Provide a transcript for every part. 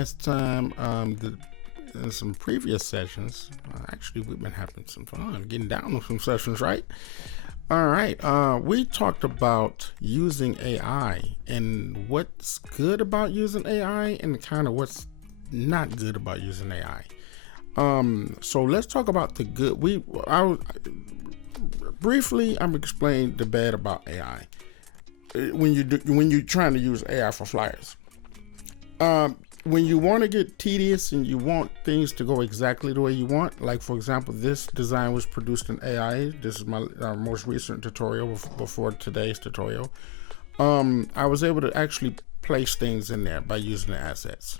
Last time, in some previous sessions, actually we've been having some fun getting down on some sessions, right? All right, we talked about using AI and what's good about using AI and kind of what's not good about using AI. So let's talk about the good. Briefly, I'm explaining the bad about AI. When you're trying to use AI for flyers. When you want to get tedious and you want things to go exactly the way you want, like for example, this design was produced in AI. This is my most recent tutorial before today's tutorial. I was able to actually place things in there by using the assets.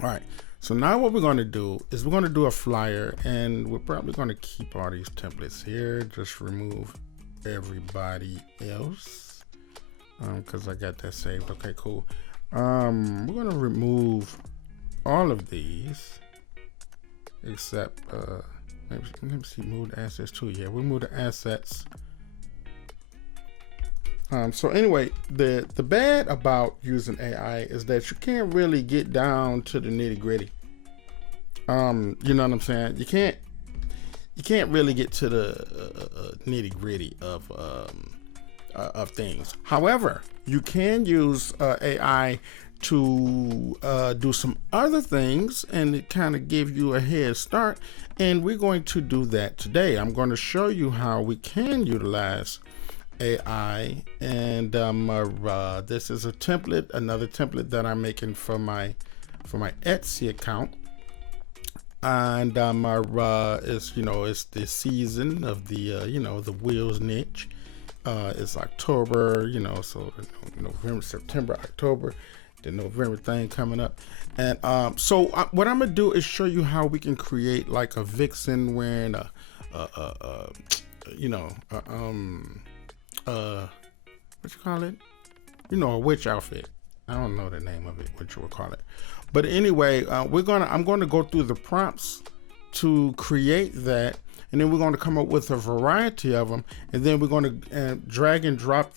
All right, so now what we're going to do is we're going to do a flyer, and we're probably going to keep all these templates here. Just remove everybody else because I got that saved. Okay, cool. We're going to remove all of these except let me see, move the assets too. Yeah, we move the assets. So anyway, the bad about using AI is that you can't really get down to the nitty gritty. You know what I'm saying? You can't really get to the nitty gritty of things. However, you can use AI to do some other things, and it kind of give you a head start. And we're going to do that today. I'm going to show you how we can utilize AI. And this is a template, another template that I'm making for my Etsy account. And it's it's the season of the the wheels niche. It's October, so November, September, October, the November thing coming up. And so what I'm gonna do is show you how we can create like a vixen wearing what you call it? A witch outfit. I don't know the name of it, what you would call it. But anyway, I'm going to go through the prompts to create that. And then we're going to come up with a variety of them, and then we're going to drag and drop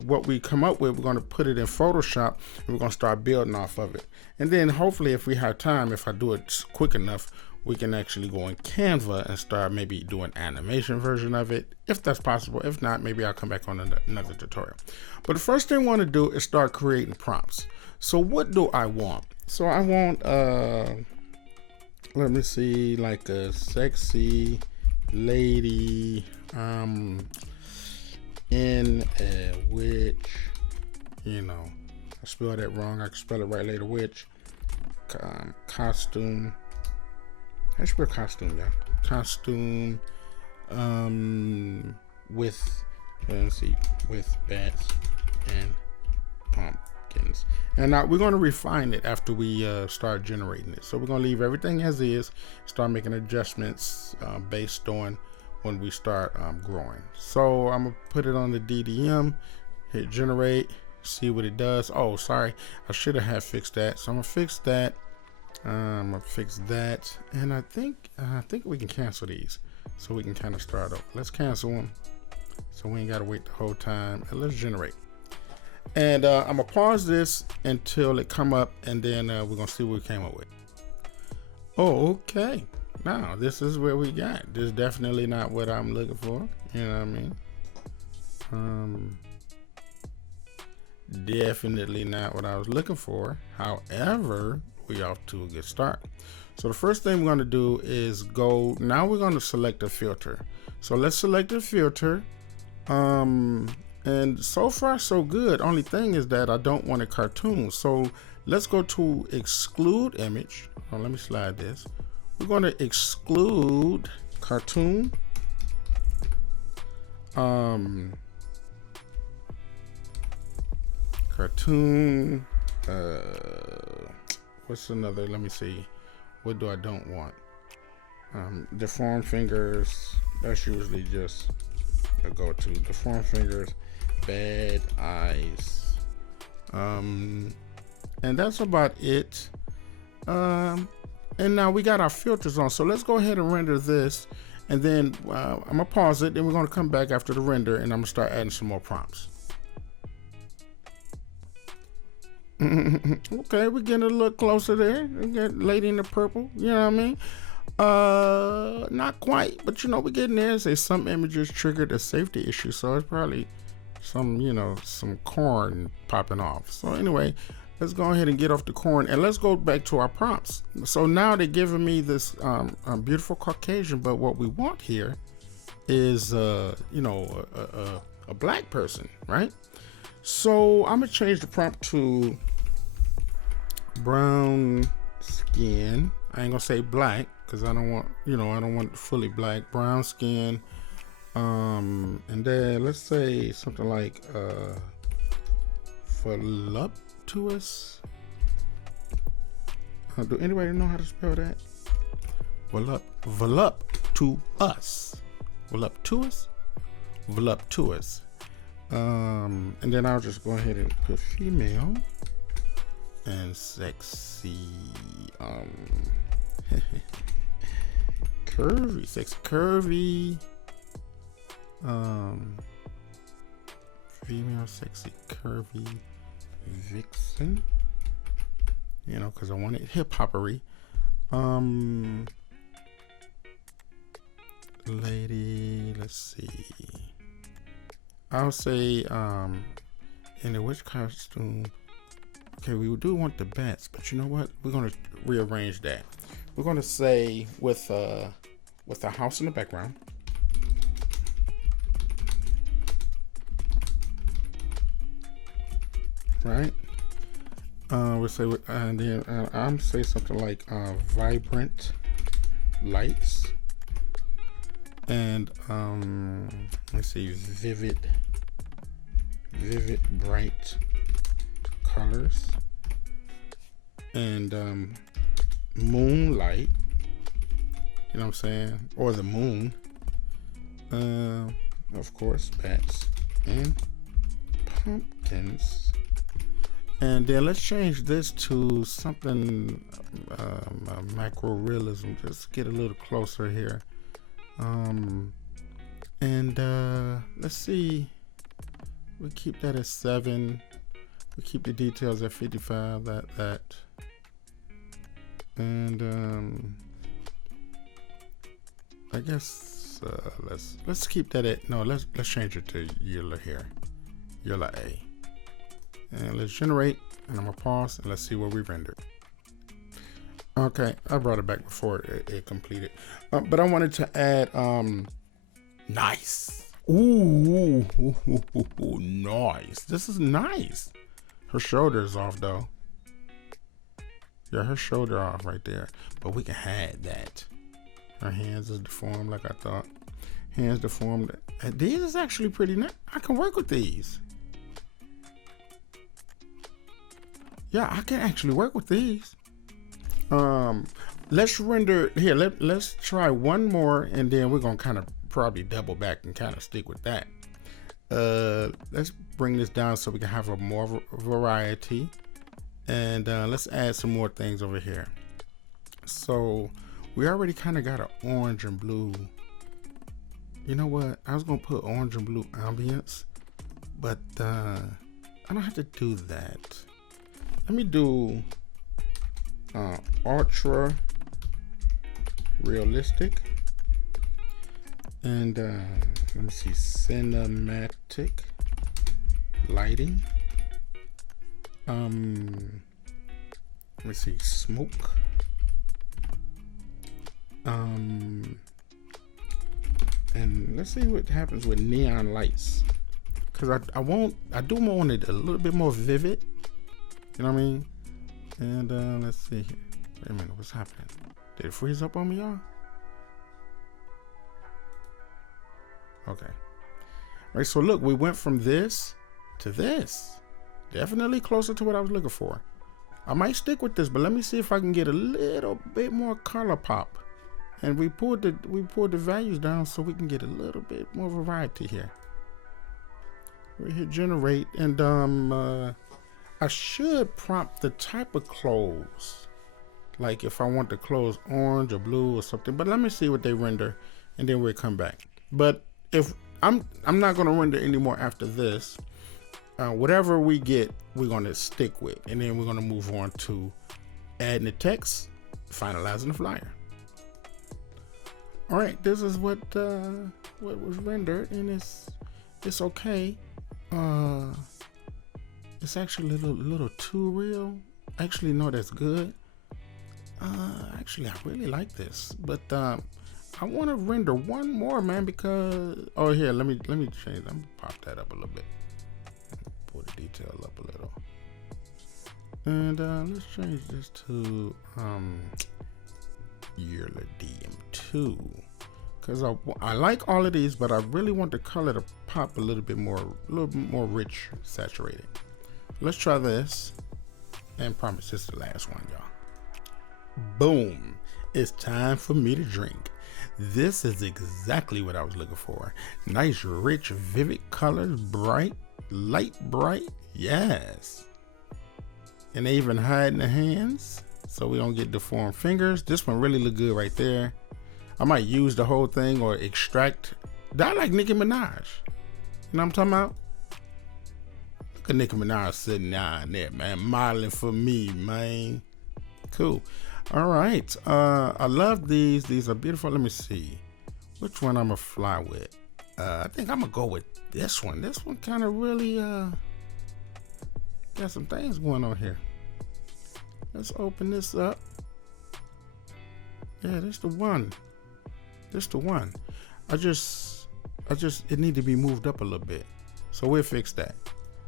what we come up with. We're going to put it in Photoshop, and we're going to start building off of it. And then hopefully, if we have time, if I do it quick enough, we can actually go in Canva and start maybe doing animation version of it, if that's possible. If not, maybe I'll come back on another tutorial. But the first thing I want to do is start creating prompts. So what do I want? So I want, let me see, like a sexy lady in a witch, I spelled that wrong. I can spell it right later. Witch costume. I spell costume, yeah. Costume with, let's see, with bats and pumpkins. And now we're going to refine it after we start generating it. So we're going to leave everything as is, start making adjustments based on when we start growing. So I'm going to put it on the DDM, hit generate, see what it does. Oh, sorry, I should have fixed that. So I'm going to fix that. I'm going to fix that. And I think we can cancel these so we can kind of start over. Let's cancel them so we ain't got to wait the whole time. And let's generate. And I'm gonna pause this until it come up, and then we're gonna see what we came up with. Oh, okay. Now this is where we got. This is definitely not what I'm looking for. You know what I mean? Definitely not what I was looking for. However, we off to a good start. So the first thing we're gonna do is go. Now we're gonna select a filter. So let's select a filter. And so far so good. Only thing is that I don't want a cartoon. So let's go to exclude image. Oh, let me slide this. We're going to exclude cartoon. Cartoon. What's another? Let me see. What do I don't want? Deformed fingers. That's usually just a go-to. Deformed fingers. Bad eyes, and that's about it. And now we got our filters on, so let's go ahead and render this, and then I'm gonna pause it, then we're gonna come back after the render, and I'm gonna start adding some more prompts. Okay, we're getting a little closer there. We got Lady in the Purple, you know what I mean? Not quite, but you know, we're getting there. Say some images triggered a safety issue, so it's probably some, you know, some corn popping off. So anyway, let's go ahead and get off the corn and let's go back to our prompts. So now they're giving me this beautiful Caucasian, but what we want here is you know, a black person, right? So I'm gonna change the prompt to brown skin. I ain't gonna say black because I don't want, you know, I don't want fully black. Brown skin. And then let's say something like voluptuous. Do anybody know how to spell that? Voluptuous. Voluptuous. Voluptuous. And then I'll just go ahead and put female and sexy. Curvy, sexy, curvy. Female, sexy, curvy, vixen. You know, because I want it hip hoppery. Lady, let's see. I'll say, in a witch costume. Okay, we do want the bats, but you know what? We're gonna rearrange that. We're gonna say with a house in the background. Right? We'll say, and then I'm say something like vibrant lights, and let's see, vivid, bright colors, and moonlight. You know what I'm saying? Or the moon. Of course, bats and pumpkins. And then let's change this to something macro realism. Just get a little closer here. And let's see. We keep that at 7. We keep the details at 55. That. And I guess let's keep that at let's change it to Eula here. Eula A. And let's generate, and I'm gonna pause and let's see what we rendered. Okay, I brought it back before it completed, but I wanted to add nice. Ooh, nice. This is nice. Her shoulder is off though. Yeah, her shoulder off right there, but we can hide that. Her hands is deformed like I thought. Hands deformed. And these is actually pretty nice. I can work with these. Yeah, I can actually work with these. Let's render here. Let's try one more, and then we're gonna kind of probably double back and kind of stick with that. Let's bring this down so we can have a more variety, and let's add some more things over here. So we already kind of got an orange and blue. You know what? I was gonna put orange and blue ambience, but I don't have to do that. Let me do ultra realistic, and let me see, cinematic lighting. Let me see, smoke. And let's see what happens with neon lights, because I do want it a little bit more vivid. You know what I mean? And let's see here. Wait a minute, what's happening? Did it freeze up on me, y'all? Okay. All right, so look, we went from this to this. Definitely closer to what I was looking for. I might stick with this, but let me see if I can get a little bit more color pop. And we pulled the values down so we can get a little bit more variety here. We hit generate, and I should prompt the type of clothes, like if I want the clothes orange or blue or something. But let me see what they render, and then we'll come back. But if I'm not going to render anymore after this, whatever we get, we're going to stick with, and then we're going to move on to adding the text, finalizing the flyer. All right, this is what was rendered, and it's okay. It's actually a little too real. Actually, no, that's good. Actually, I really like this, but I want to render one more, man, because here, let me change. I'm gonna pop that up a little bit. Pull the detail up a little, and let's change this to yearly DM2, because I like all of these, but I really want the color to pop a little bit more rich, saturated. Let's try this, and promise this is the last one, y'all. Boom! It's time for me to drink. This is exactly what I was looking for. Nice, rich, vivid colors, bright, light bright. Yes. And they even hide in the hands, so we don't get deformed fingers. This one really look good right there. I might use the whole thing or extract. I like Nicki Minaj. You know what I'm talking about? Look at Nicki Minaj sitting down there, man, modeling for me, man. Cool. All right. I love these. These are beautiful. Let me see which one I'm gonna fly with. I think I'm gonna go with this one. This one kind of really got some things going on here. Let's open this up. Yeah, this the one. This the one. I just it need to be moved up a little bit, so we'll fix that.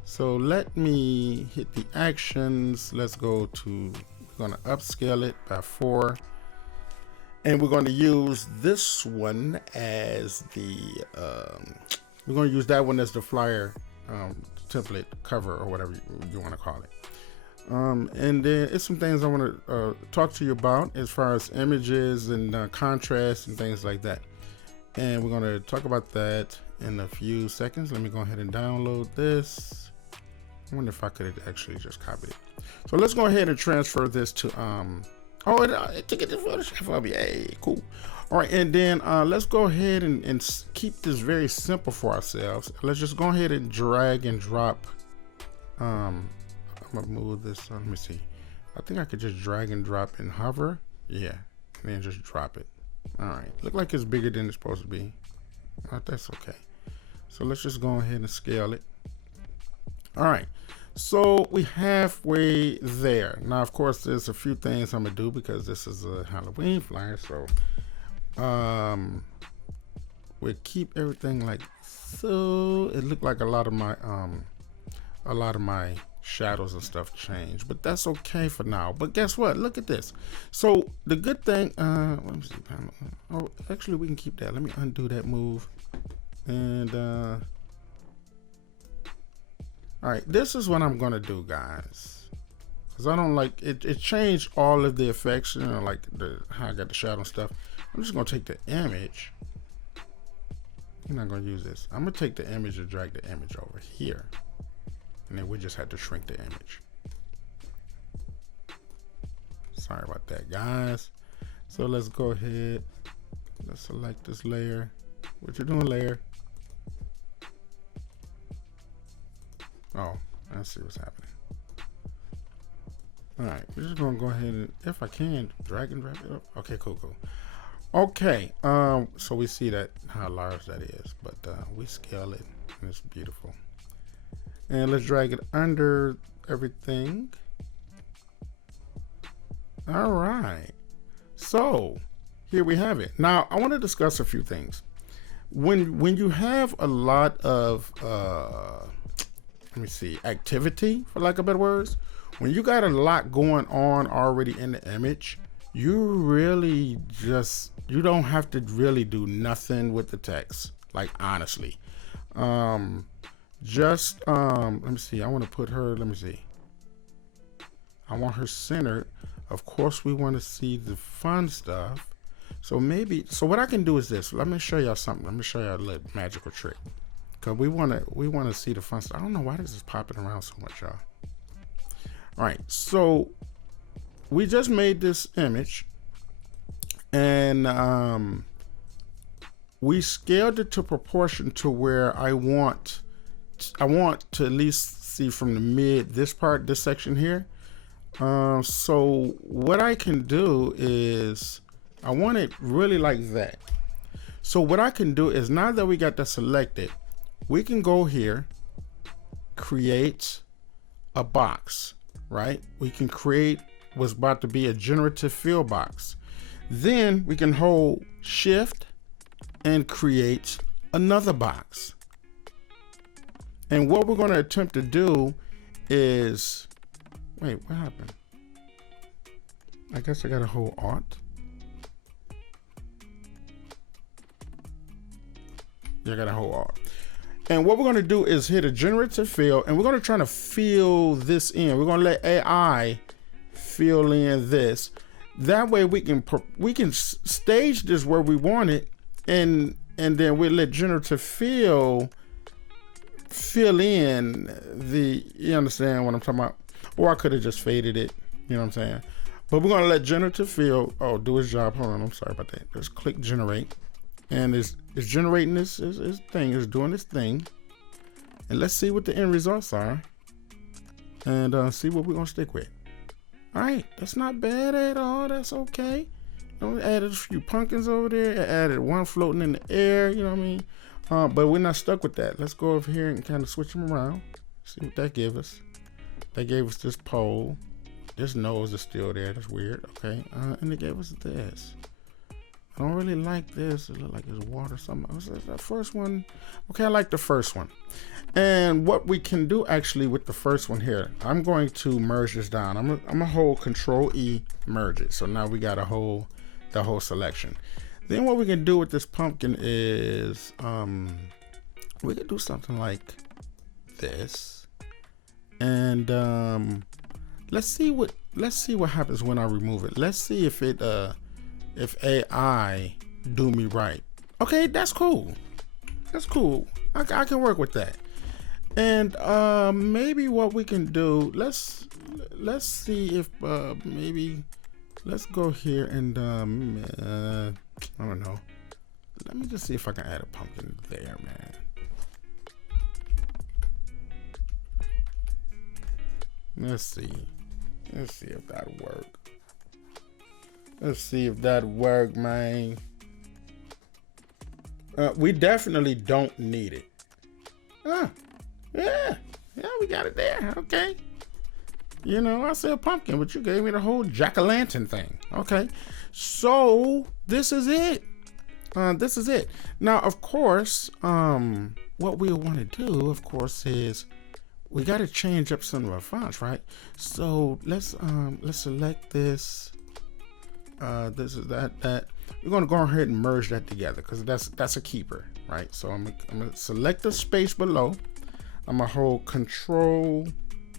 So let me hit the actions. Let's go to, we're gonna upscale it by 4, and we're going to use this one as the we're going to use that one as the flyer template cover, or whatever you want to call it. And then it's some things I want to talk to you about as far as images and contrast and things like that, and we're going to talk about that in a few seconds. Let me go ahead and download this. I wonder if I could actually just copy it. So let's go ahead and transfer this to it took it to Photoshop for me. Hey, cool. All right, and then let's go ahead and keep this very simple for ourselves. Let's just go ahead and drag and drop. I'm gonna move this. Let me see. I think I could just drag and drop and hover. Yeah, and then just drop it. All right, look like it's bigger than it's supposed to be. That's okay. So let's just go ahead and scale it. All right, so we halfway there. Now, of course, there's a few things I'm gonna do because this is a Halloween flyer. So we keep everything like so. It looked like a lot of my shadows and stuff changed, but that's okay for now. But guess what? Look at this. So the good thing, let me see. Oh, actually, we can keep that. Let me undo that move, and all right, this is what I'm gonna do, guys, because I don't like it. It changed all of the effects, you know, like how I got the shadow and stuff. I'm just gonna take the image. I'm not gonna use this. I'm gonna take the image and drag the image over here, and then we just have to shrink the image. Sorry about that, guys. So let's go ahead. Let's select this layer. What you doing, layer? Oh, let's see what's happening. All right, we're just gonna go ahead and, if I can, drag and drop it up. Okay, cool. Okay, so we see that how large that is, but we scale it, and it's beautiful. And let's drag it under everything. All right, so here we have it. Now I want to discuss a few things. When you have a lot of let me see, activity, for lack of better words, when you got a lot going on already in the image, you really just, you don't have to really do nothing with the text, like, honestly. Let me see, I want to put her, let me see, I want her centered. Of course we want to see the fun stuff, so maybe, so what I can do is this. Let me show y'all something. Let me show y'all a little magical trick, because we want to see the fun stuff. I don't know why this is popping around so much, y'all. All right, so we just made this image, and we scaled it to proportion to where I want to at least see from the mid, this section here. So what I can do is, I want it really like that. So what I can do is, now that we got that selected, we can go here, create a box, right? We can create what's about to be a generative fill box. Then we can hold shift and create another box. And what we're going to attempt to do is, wait, what happened? I guess I got to hold Alt. Yeah, I got to hold Alt. And what we're going to do is hit a generative fill, and we're going to try to fill this in. We're going to let AI fill in this. That way we can stage this where we want it, and then we'll let generative fill in the, you understand what I'm talking about? Or I could have just faded it, you know what I'm saying? But we're gonna let generative fill do its job. Hold on, I'm sorry about that. Just click generate, and it's generating this thing, it's doing this thing. And let's see what the end results are, and see what we're gonna stick with. All right, that's not bad at all. That's okay. We added a few pumpkins over there. I added one floating in the air, you know what I mean? But we're not stuck with that. Let's go over here and kind of switch them around. See what that gives us. They gave us this pole. This nose is still there. That's weird. Okay. And they gave us this. I don't really like this. It looks like it's water. Something. Was that first one? Okay, I like the first one. And what we can do actually with the first one here, I'm going to merge this down. I'm gonna hold Control E, merge it. So now we got the whole selection. Then what we can do with this pumpkin is we could do something like this, and let's see what happens when I remove it. Let's see if AI do me right. Okay, that's cool. That's cool. I can work with that. And maybe what we can do, let's see if maybe let's go here and I don't know. Let me just see if I can add a pumpkin there, man. Let's see if that'll work. Let's see if that work, man. We definitely don't need it. Yeah, we got it there. Okay. You know, I said pumpkin, but you gave me the whole jack-o'-lantern thing. Okay, so this is it. Now, of course, what we want to do, of course, is we got to change up some of our fonts, right? So let's select this. This is that. We're gonna go ahead and merge that together because that's a keeper, right? So I'm gonna select the space below. I'm gonna hold Control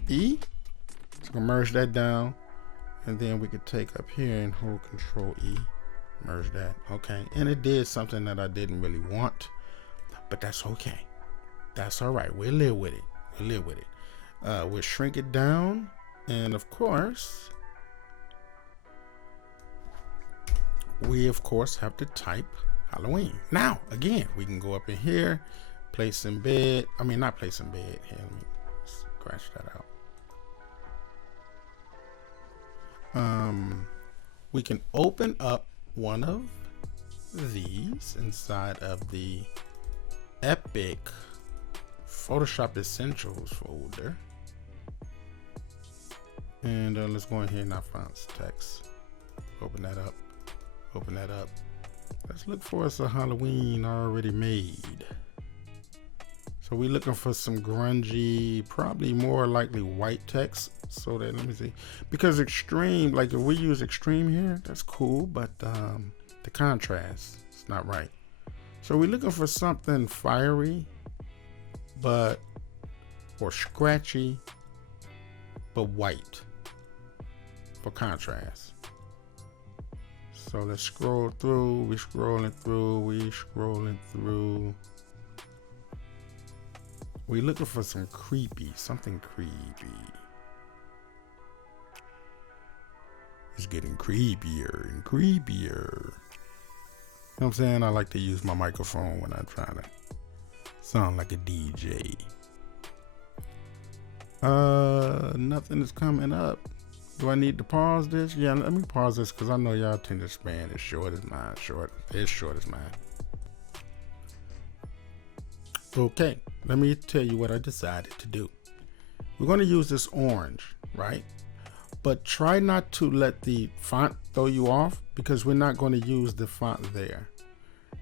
E. So I'm gonna merge that down, and then we could take up here and hold Control E, merge that. Okay, and it did something that I didn't really want, but that's okay. That's all right. We'll live with it. We'll shrink it down, and of course, we have to type Halloween. Now, again, we can go up in here, place embed. I mean, not place embed. Here, let me scratch that out. We can open up one of these inside of the Epic Photoshop Essentials folder. And let's go in here in our fonts text. Open that up. Let's look for us a Halloween already made. So we're looking for some grungy, probably more likely white text. So that, let me see, because extreme, like if we use extreme here, that's cool, but the contrast is not right. So we're looking for something fiery, or scratchy, but white for contrast. So let's scroll through. We're scrolling through. We're looking for something creepy. It's getting creepier and creepier. You know what I'm saying? I like to use my microphone when I'm trying to sound like a DJ. Nothing is coming up. Do I need to pause this? Yeah, let me pause this because I know y'all attention span is short as mine. It's short as mine. Okay, let me tell you what I decided to do. We're going to use this orange, right? But try not to let the font throw you off because we're not going to use the font there.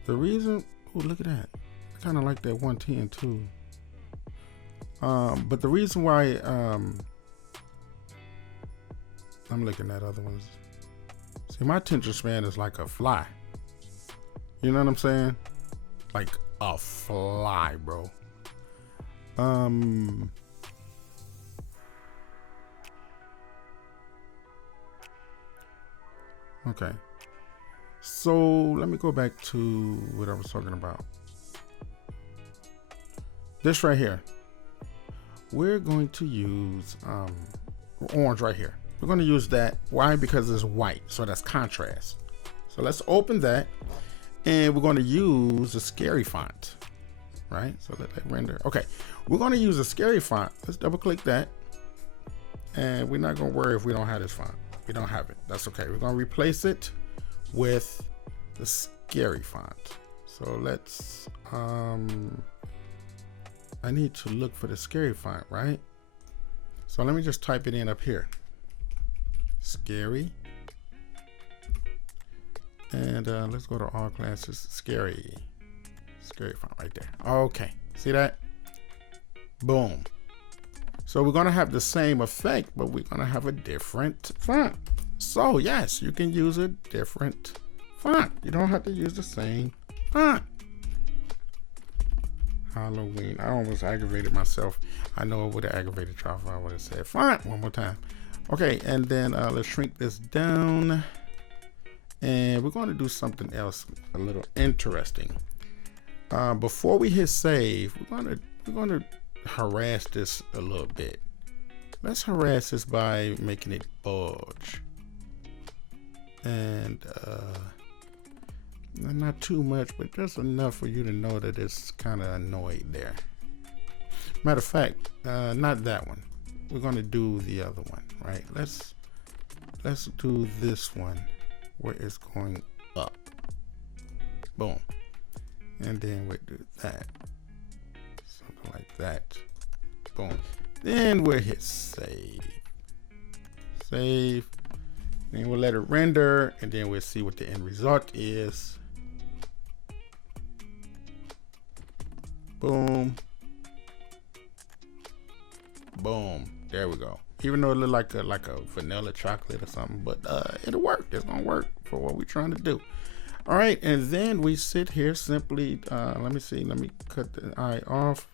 The reason, oh, look at that. I kind of like that 110 too. But the reason why I'm looking at other ones. See, my attention span is like a fly. You know what I'm saying? Like a fly, bro. Okay. So let me go back to what I was talking about. This right here. We're going to use orange right here. We're going to use that. Why? Because it's white, so that's contrast. So let's open that, and we're going to use a scary font, right? So let that render. Okay, we're going to use a scary font. Let's double click that, and we're not going to worry if we don't have this font. We don't have it. That's okay. We're going to replace it with the scary font. So let's I need to look for the scary font, right? So let me just type it in up here. Scary. And let's go to all classes. Scary font right there. Okay, see that? Boom. So we're gonna have the same effect, but we're gonna have a different font. So yes, you can use a different font. You don't have to use the same font. Halloween. I almost aggravated myself. I know it would have aggravated y'all if I would have said font one more time. Okay, and then let's shrink this down. And we're going to do something else a little interesting. Before we hit save, we're going to harass this a little bit. Let's harass this by making it bulge. And not too much, but just enough for you to know that it's kind of annoyed there. Matter of fact, not that one. We're going to do the other one, right? Let's do this one where it's going up. Boom. And then we'll do that. Something like that. Boom. Then we'll hit save. Save. Then we'll let it render, and then we'll see what the end result is. Boom. Boom. There we go. Even though it looked like a vanilla chocolate or something, but it'll work. It's gonna work for what we're trying to do. All right, and then we sit here simply. Let me see. Let me cut the eye off.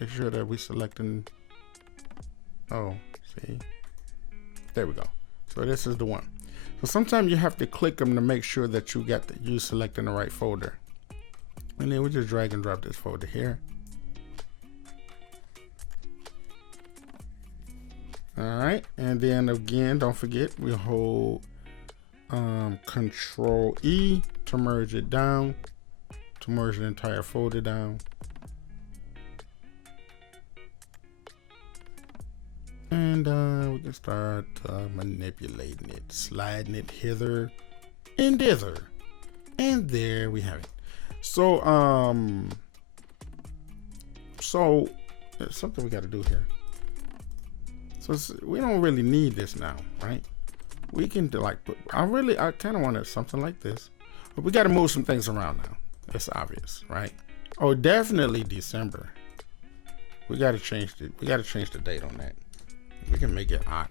Make sure that we selecting. Oh, see. There we go. So this is the one. So sometimes you have to click them to make sure that you selecting the right folder. And then we just drag and drop this folder here. All right, and then again, don't forget we hold Control E to merge it down, to merge the entire folder down. And we can start manipulating it, sliding it hither and thither. And there we have it. So, there's something we got to do here. So we don't really need this now, right? We can do I kind of wanted something like this, but we got to move some things around now. It's obvious, right? Oh, definitely December. We got to change the date on that. We can make it Oct.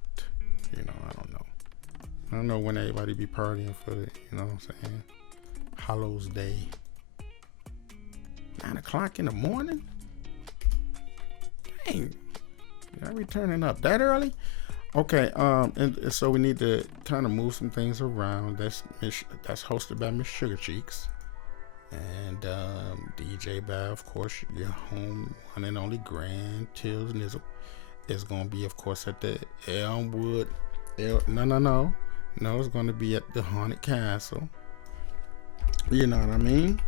You know, I don't know when everybody be partying for it. You know what I'm saying? Hallows Day. 9 o'clock in the morning. Dang. Are we turning up that early? Okay, and so we need to kind of move some things around. That's hosted by Miss Sugar Cheeks, and DJ by, of course, your home one and only Grand Tills Nizzle. It's gonna be, of course, at the Elmwood. No, it's gonna be at the Haunted Castle. You know what I mean?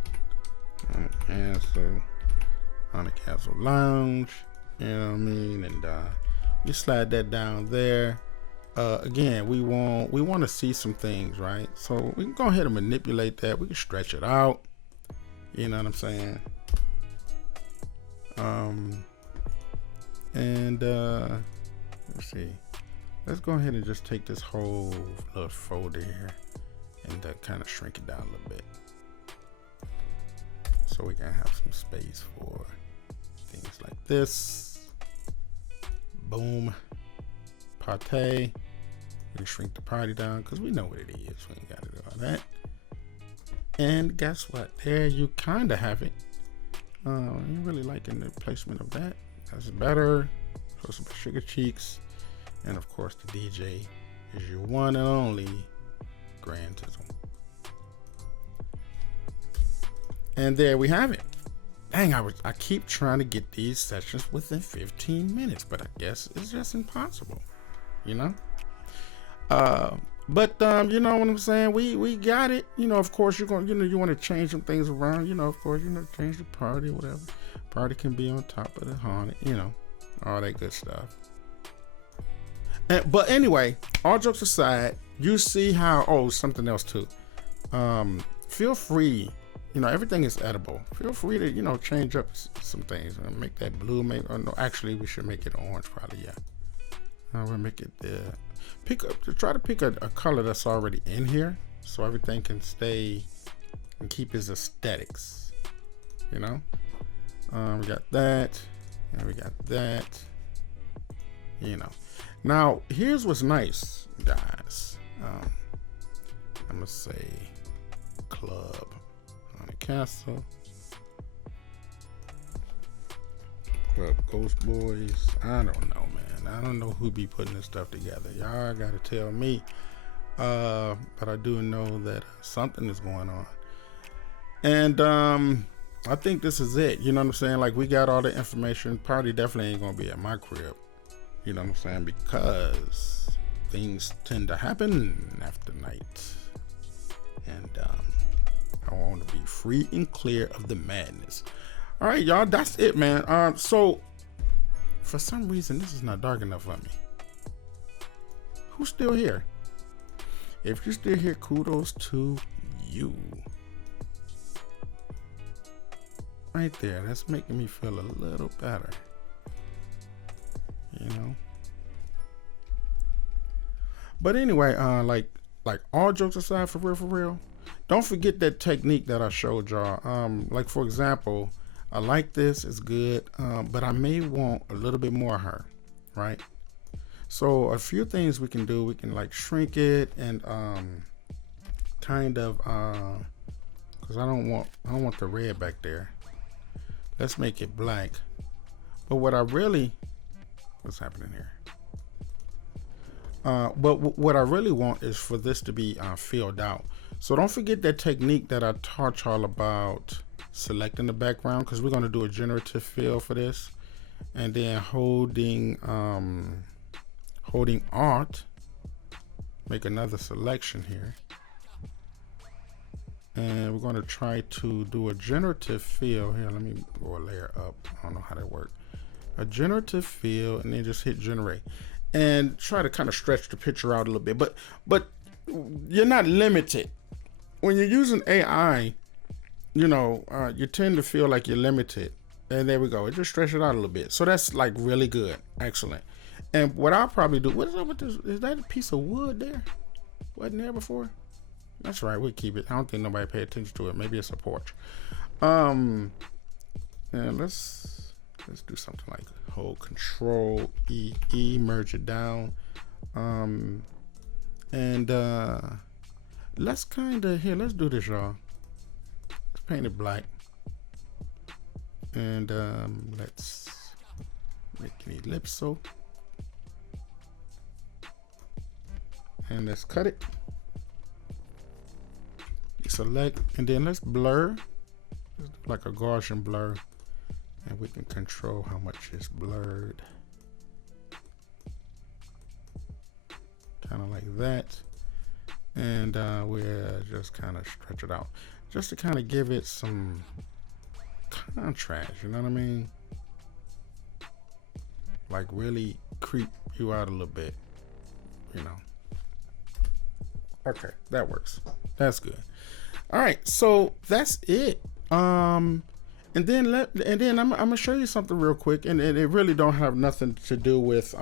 Haunted Castle Lounge. You know what I mean? And You slide that down there. Again, we want to see some things, right? So we can go ahead and manipulate that. We can stretch it out. You know what I'm saying? Let's see. Let's go ahead and just take this whole little folder here and kind of shrink it down a little bit, so we can have some space for things like this. Boom. Party. We can shrink the party down because we know what it is. We ain't got to do all that. And guess what? There you kind of have it. You really liking the placement of that? That's better. So some sugar cheeks. And of course, the DJ is your one and only Grand Tizzle. And there we have it. Dang, I keep trying to get these sessions within 15 minutes, but I guess it's just impossible, you know? But you know what I'm saying? We got it. You know, of course, you're going, you want to change some things around, you know, of course, change the party or whatever. Party can be on top of the haunted, you know, all that good stuff. But anyway, all jokes aside, you see how, something else too. Feel free, you know, everything is edible. Feel free to, you know, change up some things and make that blue, no, actually we should make it orange probably, yeah. We'll make it, try to pick a color that's already in here so everything can stay and keep its aesthetics, you know. We got that, and we got that, you know. Now, here's what's nice, guys. I'm gonna say club on the castle. Club Ghost Boys. I don't know, man. I don't know who be putting this stuff together. Y'all gotta tell me. But I do know that something is going on. And I think this is it. You know what I'm saying? Like, we got all the information. Party definitely ain't gonna be at my crib. You know what I'm saying? Because things tend to happen after night. And I want to be free and clear of the madness. All right, y'all, that's it, man. So for some reason, this is not dark enough for me. Who's still here? If you're still here, kudos to you. Right there, that's making me feel a little better. You know. But anyway, like all jokes aside, for real, don't forget that technique that I showed y'all. Like, for example, I like this, it's good, but I may want a little bit more of her, right? So a few things we can do, we can like shrink it and kind of because I don't want the red back there. Let's make it black. But what's happening here? But what I really want is for this to be filled out. So don't forget that technique that I taught y'all about selecting the background, because we're going to do a generative fill for this, and then holding Alt, make another selection here, and we're going to try to do a generative fill here. Let me go a layer up. I don't know how that works. A generative fill, and then just hit generate and try to kind of stretch the picture out a little bit. But you're not limited when you're using AI. You know, you tend to feel like you're limited, and there we go. It just stretched it out a little bit. So that's like really good, excellent. And what I'll probably do, what is up with this? Is that a piece of wood there? Wasn't there before? That's right, we'll keep it. I don't think nobody paid attention to it. Maybe it's a porch. And let's do something like hold Control E, merge it down. Let's let's do this, y'all. Let's paint it black. And let's make an ellipso. And let's cut it. Select, and then let's blur. Let's do like a Gaussian blur. And we can control how much is blurred. Kind of like that. And we'll just kind of stretch it out. Just to kind of give it some contrast, you know what I mean? Like really creep you out a little bit, you know. Okay, that works. That's good. All right, so that's it. And then I'm gonna show you something real quick, and it really don't have nothing to do with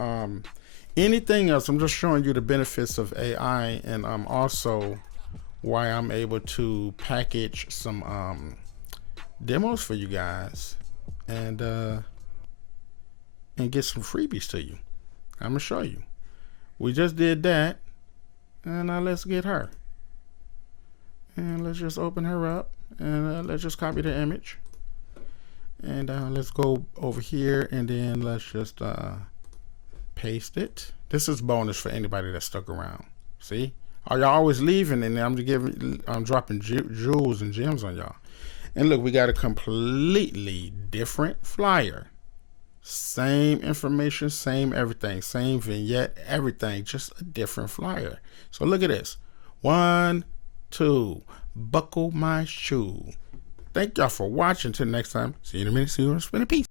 anything else. I'm just showing you the benefits of AI, and also why I'm able to package some demos for you guys, and get some freebies to you. I'm gonna show you. We just did that, and now let's get her. And let's just open her up, and let's just copy the image, and let's go over here, and then let's just paste it. This is bonus for anybody that stuck around. See, are y'all always leaving, and I'm dropping jewels and gems on y'all. And look, we got a completely different flyer. Same information, same everything, same vignette, everything, just a different flyer. So look at this. 1, 2, buckle my shoe. Thank y'all for watching. Till next time. See you in a minute. See you in a peace.